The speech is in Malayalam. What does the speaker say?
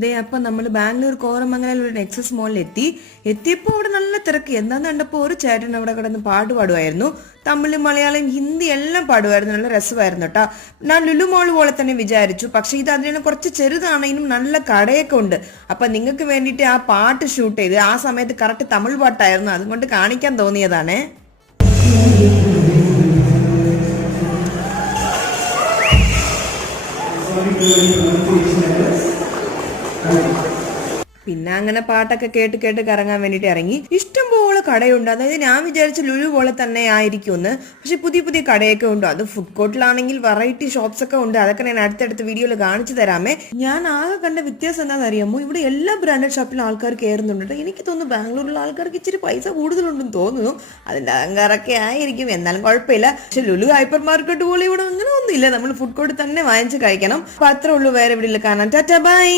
ദേ അപ്പം നമ്മൾ ബാംഗ്ലൂർ കോറമംഗലിൽ ഒരു നെക്സസ് മോളിൽ എത്തിയപ്പോൾ അവിടെ നല്ല തിരക്ക്. എന്താന്ന് കണ്ടപ്പോൾ ഒരു ചേട്ടൻ അവിടെ കിടന്ന് പാട്ട് പാടുമായിരുന്നു. തമിഴ്, മലയാളം, ഹിന്ദി എല്ലാം പാടുമായിരുന്നു. നല്ല രസമായിരുന്നു കേട്ടോ. ഞാൻ ലുലു മോൾ പോലെ തന്നെ വിചാരിച്ചു. പക്ഷെ ഇത് അതിന് കുറച്ച് ചെറുതാണെങ്കിലും നല്ല കടയൊക്കെ ഉണ്ട്. അപ്പൊ നിങ്ങൾക്ക് വേണ്ടിയിട്ട് ആ പാട്ട് ഷൂട്ട് ചെയ്ത് ആ സമയത്ത് കറക്റ്റ് തമിഴ് പാട്ടായിരുന്നു, അതുകൊണ്ട് കാണിക്കാൻ തോന്നിയതാണേ. പിന്നെ അങ്ങനെ പാട്ടൊക്കെ കേട്ട് കേട്ട് കറങ്ങാൻ വേണ്ടിയിട്ട് ഇറങ്ങി. ഇഷ്ടംപോലെ കടയുണ്ട്. അതായത് ഞാൻ വിചാരിച്ച ലുലു പോലെ തന്നെ ആയിരിക്കുമെന്ന്. പക്ഷെ പുതിയ പുതിയ കടയൊക്കെ ഉണ്ട്. അത് ഫുഡ് കോർട്ടിലാണെങ്കിൽ വെറൈറ്റി ഷോപ്സ് ഒക്കെ ഉണ്ട്. അതൊക്കെ ഞാൻ അടുത്തടുത്ത വീഡിയോയിൽ കാണിച്ചു തരാമേ. ഞാൻ ആകെ കണ്ട വ്യത്യാസം എന്താണെന്ന് അറിയാമോ? ഇവിടെ എല്ലാ ബ്രാൻഡഡ് ഷോപ്പിലും ആൾക്കാർ കയറുന്നുണ്ട്. എനിക്ക് തോന്നുന്നു ബാംഗ്ലൂരിലുള്ള ആൾക്കാർക്ക് ഇച്ചിരി പൈസ കൂടുതലുണ്ടെന്ന് തോന്നുന്നു. അതിന്റെ അഹങ്കാരൊക്കെ ആയിരിക്കും, എന്നാലും കുഴപ്പമില്ല. പക്ഷെ ലുലു ഹൈപ്പർ മാർക്കറ്റ് പോലെ ഇവിടെ അങ്ങനെ ഒന്നുമില്ല. നമ്മൾ ഫുഡ് കോർട്ട് തന്നെ വാങ്ങിച്ച് കഴിക്കണം. അപ്പൊ അത്രേ ഉള്ളൂ, വേറെ ഇവിടെ കാണാൻ. Tata bye.